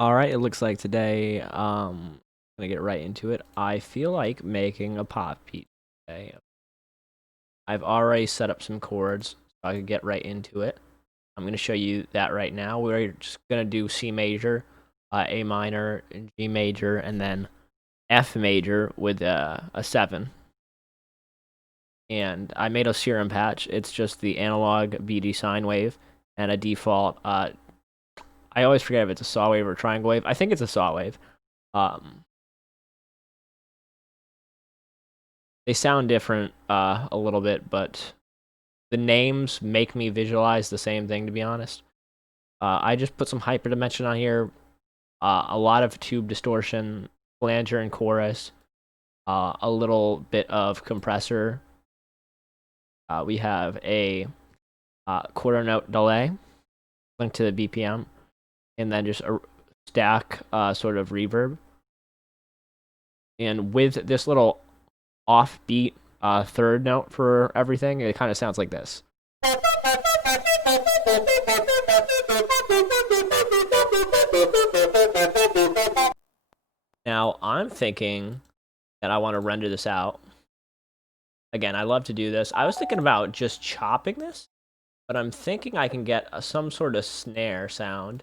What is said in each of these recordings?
All right, it looks like today, gonna get right into it. I feel like making a pop beat today. I've already set up some chords, so I can get right into it. I'm gonna show you that right now. We're just gonna do C major, A minor, G major, and then F major with a 7. And I made a serum patch. It's just the analog BD sine wave and a default. I always forget if it's a saw wave or triangle wave. I think it's a saw wave. They sound different a little bit, but the names make me visualize the same thing, to be honest. I just put some hyperdimension on here, a lot of tube distortion, flanger and chorus, a little bit of compressor. We have a quarter note delay linked to the BPM, and then just a stack sort of reverb. And with this little offbeat third note for everything, it kind of sounds like this. Now, I'm thinking that I want to render this out. Again, I love to do this. I was thinking about just chopping this, but I'm thinking I can get some sort of snare sound.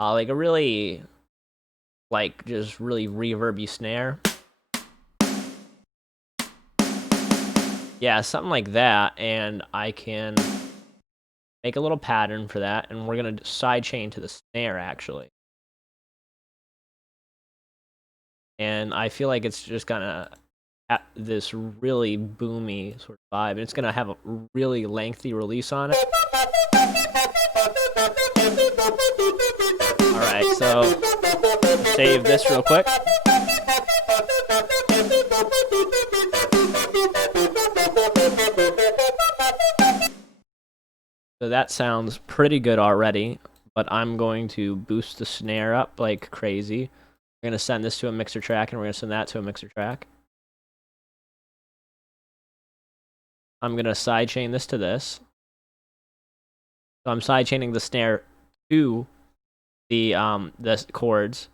Like a really, just really reverby snare. Yeah, something like that, and I can make a little pattern for that, and we're going to sidechain to the snare, actually. And I feel like it's just gonna have this really boomy sort of vibe, and it's gonna have a really lengthy release on it. Alright, so save this real quick. So that sounds pretty good already, but I'm going to boost the snare up like crazy. We're going to send this to a mixer track, and we're going to send that to a mixer track. I'm going to sidechain this to this. So I'm sidechaining the snare to the chords.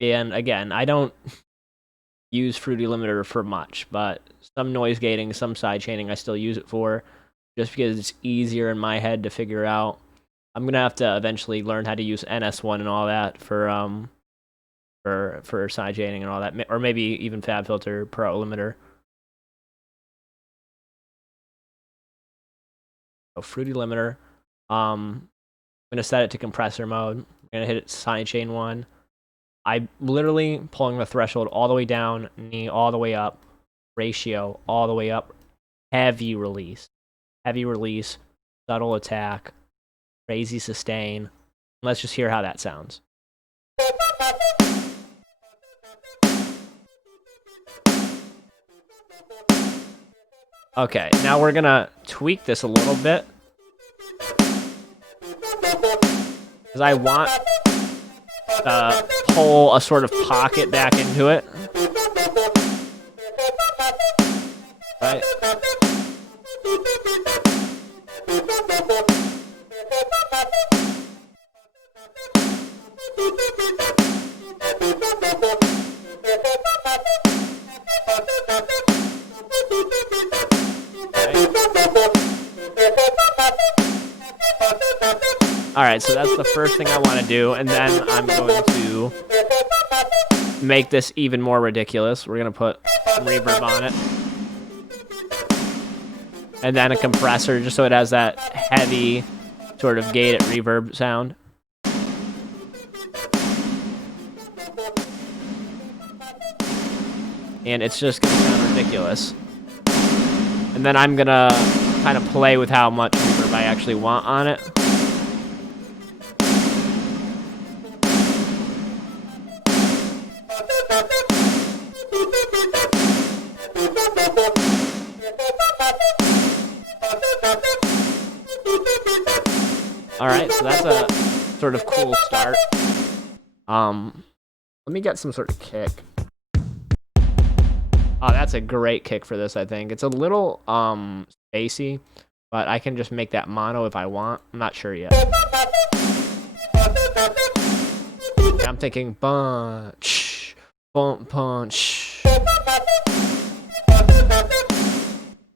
And again, I don't use Fruity Limiter for much, but some noise gating, some sidechaining I still use it for, just because it's easier in my head to figure out. I'm gonna have to eventually learn how to use NS1 and all that for sidechaining and all that, or maybe even FabFilter Pro Limiter. So Fruity Limiter. I'm gonna set it to compressor mode. I'm gonna hit it sidechain 1. I'm literally pulling the threshold all the way down, knee all the way up, ratio all the way up, heavy release, subtle attack, crazy sustain. Let's just hear how that sounds. Okay, now we're gonna tweak this a little bit, because I want to pull a sort of pocket back into it. Right? Alright, so that's the first thing I want to do, and then I'm going to make this even more ridiculous. We're going to put some reverb on it. And then a compressor, just so it has that heavy sort of gated reverb sound. And it's just going to sound ridiculous. And then I'm going to kind of play with how much reverb I actually want on it. Alright, so that's a sort of cool start. Let me get some sort of kick. Oh, that's a great kick for this, I think. It's a little spacey, but I can just make that mono if I want. I'm not sure yet. I'm thinking bunch, bump, punch.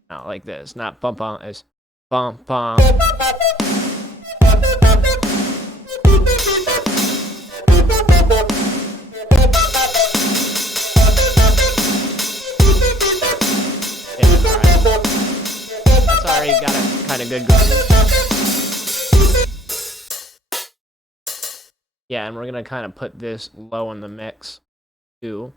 Not like this, not bump, bump, it's bump, bump. Already got a kind of good groove. Yeah, and we're gonna kind of put this low in the mix too.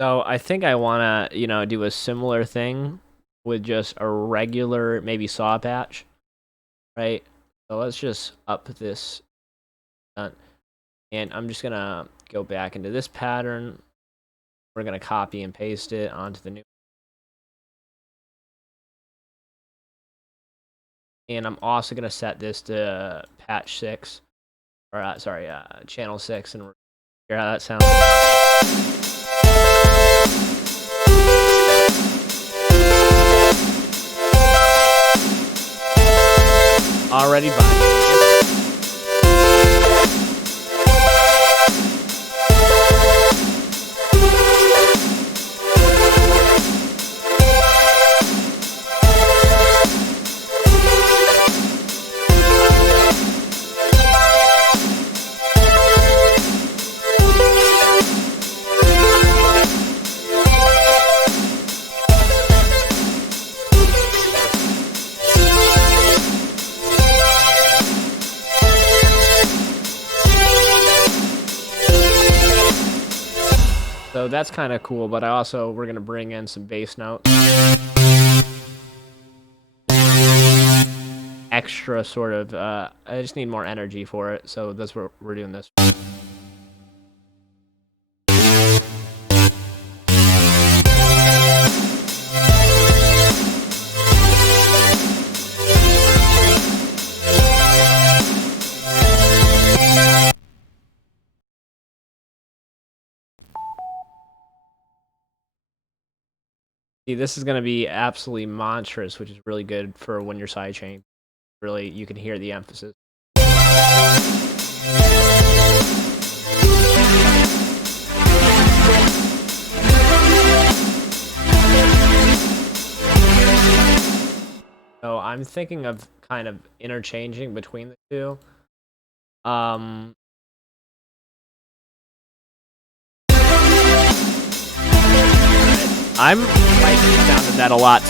So I think I want to, do a similar thing with just a regular, maybe saw patch, right? So let's just up this, and I'm just going to go back into this pattern. We're going to copy and paste it onto the new. And I'm also going to set this to patch 6, or channel 6, and hear how that sounds. Already buying. So that's kind of cool, but we're going to bring in some bass notes. Extra sort of, I just need more energy for it, so that's what we're doing this. See, this is going to be absolutely monstrous, which is really good for when you're sidechain. Really, you can hear the emphasis. So I'm thinking of kind of interchanging between the two. I'm liking the sound of that a lot.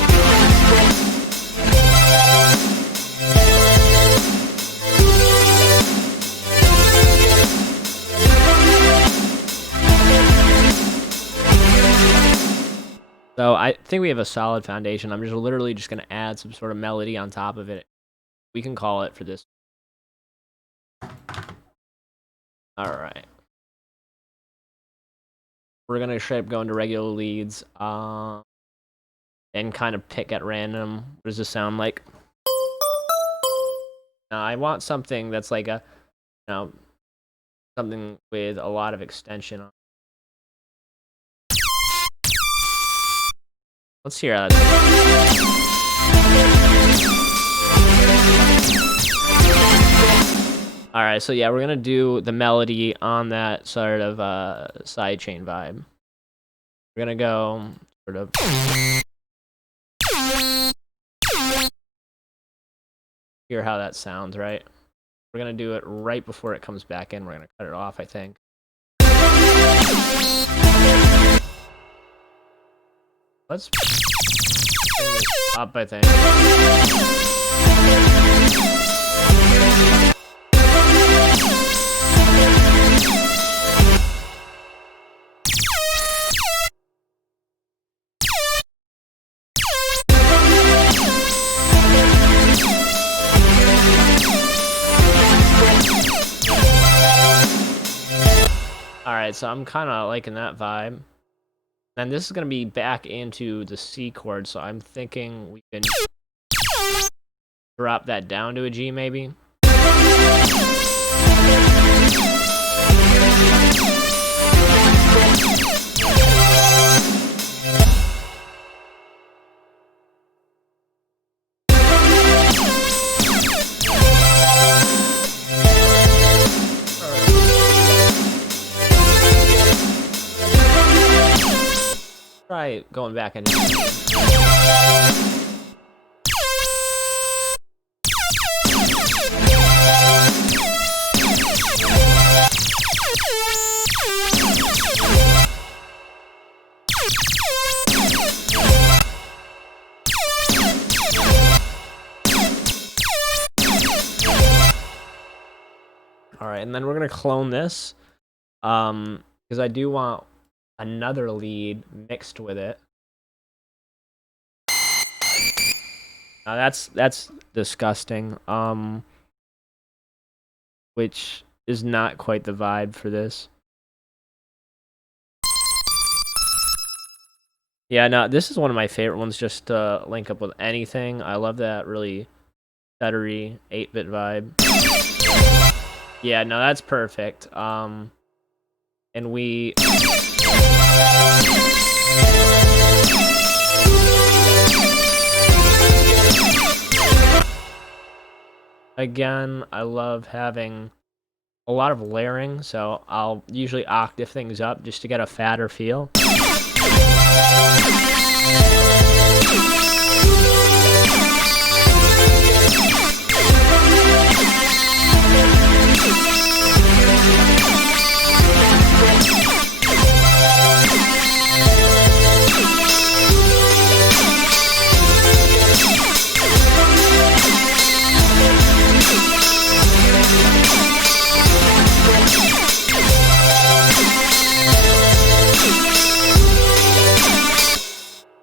So I think we have a solid foundation. I'm just literally just going to add some sort of melody on top of it. We can call it for this. All right. We're going to straight up go into regular leads and kind of pick at random. What does this sound like? Now, I want something that's like something with a lot of extension on. Let's hear that. All right, so yeah, we're gonna do the melody on that sort of sidechain vibe. We're gonna go sort of. Hear how that sounds, right? We're gonna do it right before it comes back in. We're gonna cut it off, I think. Let's bring this up, I think. Alright, so I'm kind of liking that vibe. And this is going to be back into the C chord, so I'm thinking we can drop that down to a G maybe. Try going back and Alright, and then we're gonna clone this. Because I do want another lead mixed with it. Now that's disgusting. Which is not quite the vibe for this. Yeah, no, this is one of my favorite ones just to link up with anything. I love that really stuttery 8-bit vibe. Yeah, no, that's perfect. And we again, I love having a lot of layering, so I'll usually octave things up just to get a fatter feel.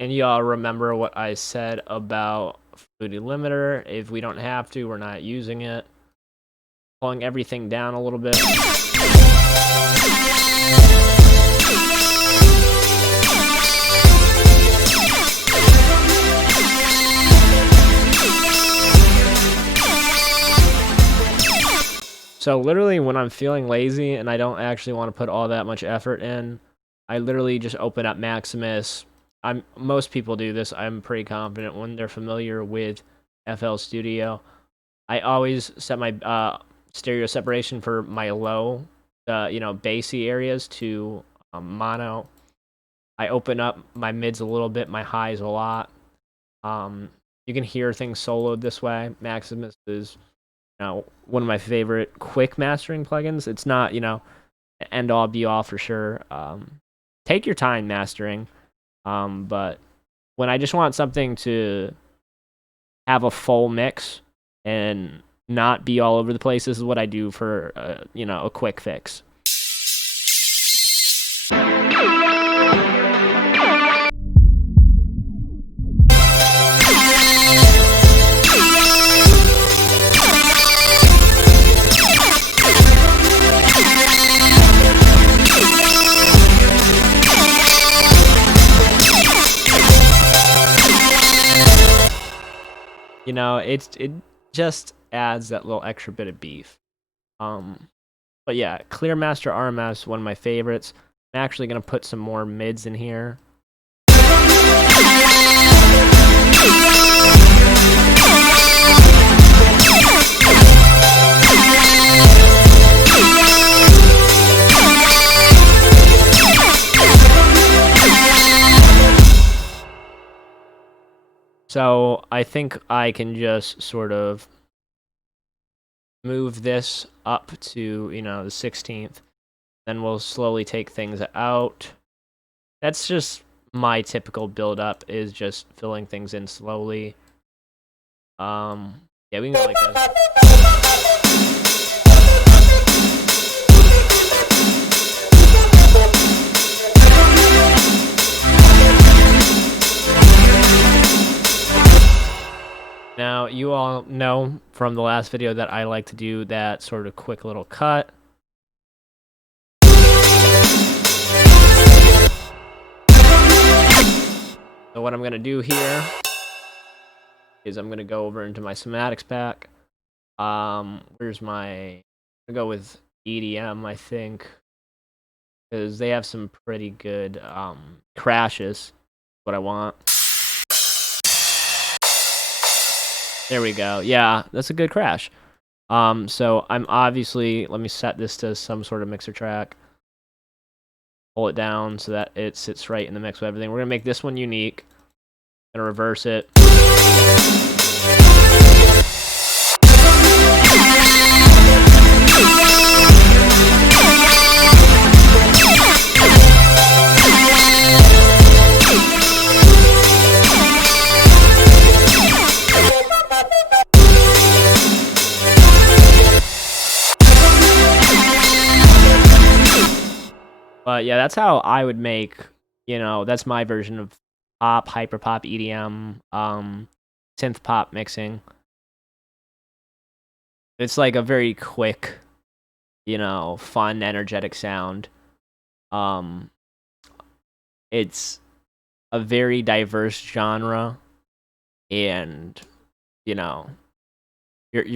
And y'all remember what I said about Fluidity Limiter. If we don't have to, we're not using it. Pulling everything down a little bit. So literally when I'm feeling lazy and I don't actually want to put all that much effort in, I literally just open up Maximus. Most people do this. I'm pretty confident when they're familiar with FL Studio. I always set my stereo separation for my low, bassy areas to mono. I open up my mids a little bit, my highs a lot. You can hear things soloed this way. Maximus is, one of my favorite quick mastering plugins. It's not, end all be all for sure. Take your time mastering. But when I just want something to have a full mix and not be all over the place, this is what I do for, a quick fix. It just adds that little extra bit of beef. But yeah, Clear Master RMS, one of my favorites. I'm actually gonna put some more mids in here. So I think I can just sort of move this up to, the 16th. Then we'll slowly take things out. That's just my typical build up, is just filling things in slowly. Yeah, we can go like this. Now, you all know from the last video that I like to do that sort of quick little cut. So what I'm gonna do here is I'm gonna go over into my schematics pack. Where's my? I'm gonna go with EDM, I think, because they have some pretty good crashes. What I want. There we go. Yeah, that's a good crash. So I'm obviously, let me set this to some sort of mixer track. Pull it down so that it sits right in the mix with everything. We're gonna make this one unique. Gonna reverse it. But yeah, that's how I would make, that's my version of pop, hyperpop, EDM, synth pop mixing. It's like a very quick, fun, energetic sound. It's a very diverse genre, and you're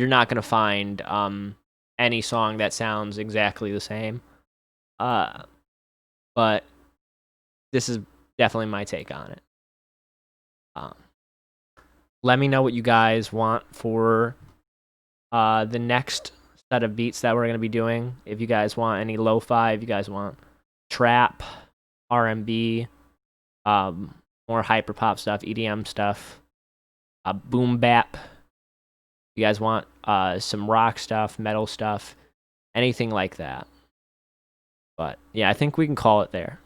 not gonna find any song that sounds exactly the same. But this is definitely my take on it. Let me know what you guys want for the next set of beats that we're going to be doing. If you guys want any lo-fi, if you guys want trap, R&B, more hyperpop stuff, EDM stuff, boom bap. If you guys want some rock stuff, metal stuff, anything like that. But yeah, I think we can call it there.